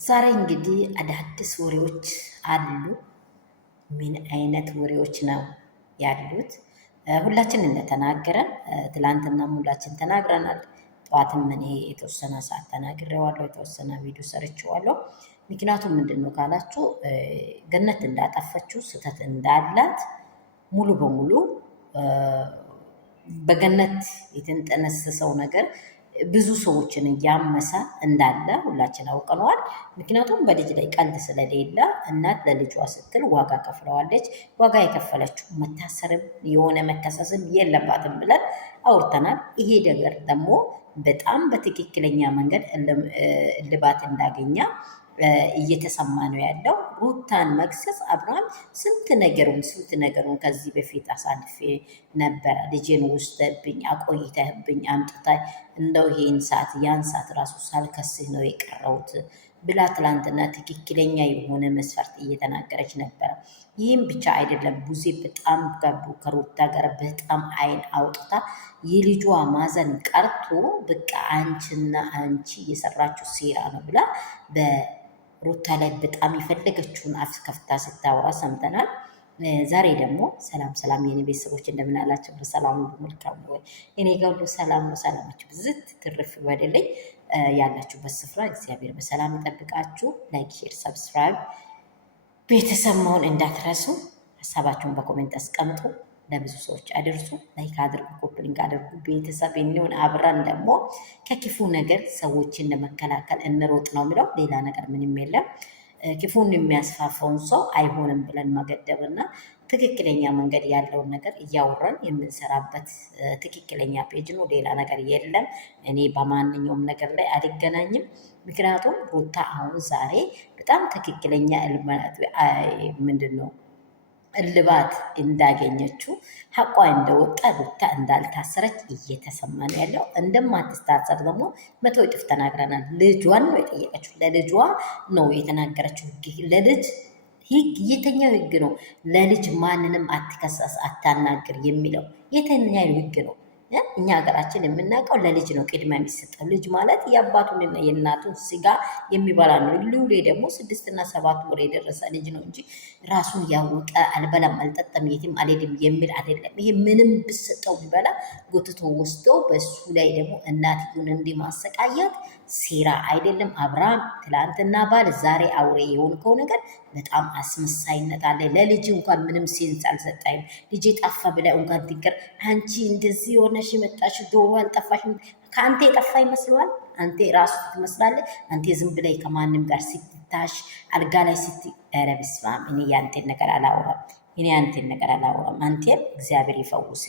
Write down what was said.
ዛሬ እንግዲህ አዳዲስ ወሬዎች አሉ። ምን አይነት ወሬዎች ነው ያሉት? ሁላችን እንደተናገረን ትላንትናም ሁላችን ተናግረናል። ጠዋትም እኔ የተወሰነ ሰዓት ተናግሬዋለሁ፣ የተወሰነ ቪዲዮ ሰርቼዋለሁ። ምክንያቱም ምንድን ነው ካላችሁ ገነት እንዳጠፈችው ስህተት እንዳላት ሙሉ በሙሉ በገነት የተንጠነሰሰው ነገር ብዙ ሰዎችን እያመሰ እንዳለ ሁላችን አውቀነዋል። ምክንያቱም በልጅ ላይ ቀልድ ስለሌለ እናት ለልጇ ስትል ዋጋ ከፍለዋለች። ዋጋ የከፈለችው መታሰርም የሆነ መከሰስም የለባትም ብለን አውርተናል። ይሄ ነገር ደግሞ በጣም በትክክለኛ መንገድ እልባት እንዳገኘ እየተሰማ ነው ያለው። ሩታን መክሰስ አብርሃም ስንት ነገሩን ከዚህ በፊት አሳልፌ ነበረ። ልጄን ውስደብኝ አቆይተህብኝ አምጥታ እንደው ይሄን ሰዓት ያን ሰዓት ራሱ ሳልከስህ ነው የቀረውት ብላ ትላንትና ትክክለኛ የሆነ መስፈርት እየተናገረች ነበረ። ይህም ብቻ አይደለም፣ ቡዜ በጣም ገቡ ከሩታ ጋር በጣም አይን አውጥታ የልጇ ማዘን ቀርቶ በቃ አንቺና አንቺ የሰራችው ሴራ ነው ብላ በሩታ ላይ በጣም የፈለገችውን አፍ ከፍታ ስታወራ ሰምተናል። ዛሬ ደግሞ ሰላም የኔ ቤተሰቦች እንደምን አላችሁ? በሰላም መልካም ወይ? እኔ ጋር ሁሉ ሰላም ነው። ሰላማችሁ ብዝት ትርፍ ይበልልኝ። ያላችሁበት ስፍራ እግዚአብሔር በሰላም ይጠብቃችሁ። ላይክ፣ ሼር፣ ሰብስክራይብ ቤተሰብ መሆን እንዳትረሱ። ሀሳባችሁን በኮሜንት አስቀምጡ። ለብዙ ሰዎች አድርሱ። ላይክ አድርጉ፣ ኮፒ ሊንክ አድርጉ። ቤተሰብ የሚሆን አብረን ደግሞ ከክፉ ነገር ሰዎችን ለመከላከል እንሮጥ ነው የሚለው። ሌላ ነገር ምንም የለም። ክፉን የሚያስፋፋውን ሰው አይሆንም ብለን መገደብና ትክክለኛ መንገድ ያለውን ነገር እያወራን የምንሰራበት ትክክለኛ ፔጅ ነው። ሌላ ነገር የለም። እኔ በማንኛውም ነገር ላይ አልገናኝም። ምክንያቱም ሩታ አሁን ዛሬ በጣም ትክክለኛ ምንድን ነው እልባት እንዳገኘችው ሀቋ እንደወጣ ሩታ እንዳልታሰረች እየተሰማ ነው ያለው። እንደማትታሰር ደግሞ መቶ እጥፍ ተናግረናል። ልጇን ነው የጠየቀችው፣ ለልጇ ነው የተናገረችው። ለልጅ ህግ የትኛው ህግ ነው ለልጅ ማንንም አትከሰስ አታናግር የሚለው? የትኛው ህግ ነው? እኛ ሀገራችን የምናውቀው ለልጅ ነው ቅድሚያ የሚሰጠው። ልጅ ማለት የአባቱንና የእናቱን ስጋ የሚበላ ነው። ልውሌ ደግሞ 6 እና 7 ወር የደረሰ ልጅ ነው እንጂ ራሱን ያወቀ አልበላም አልጠጣም የትም አልሄድም የሚል አይደለም። ይሄ ምንም ብሰጠው ቢበላ ጎትቶ ወስደው በሱ ላይ ደግሞ እናትየውን እንዲህ ማሰቃያት ሴራ አይደለም። አብርሃም ትላንትና ባል ዛሬ አውሬ የሆንከው ነገር በጣም አስመሳይነት አለ። ለልጅ እንኳን ምንም ሴንስ አልሰጣይም። ልጅ ጠፋ ብላ እንኳን ትንገር። አንቺ እንደዚህ የሆነሽ መጣሽ፣ ዶሮ አልጠፋሽም። ከአንተ የጠፋ ይመስለዋል? አንተ ራሱ ትመስላለህ። አንተ ዝም ብላይ ከማንም ጋር ስትታሽ አልጋ ላይ ኧረ በስመ አብ። እኔ ያንተን ነገር አላወራም። አንተም እግዚአብሔር ይፈውስ።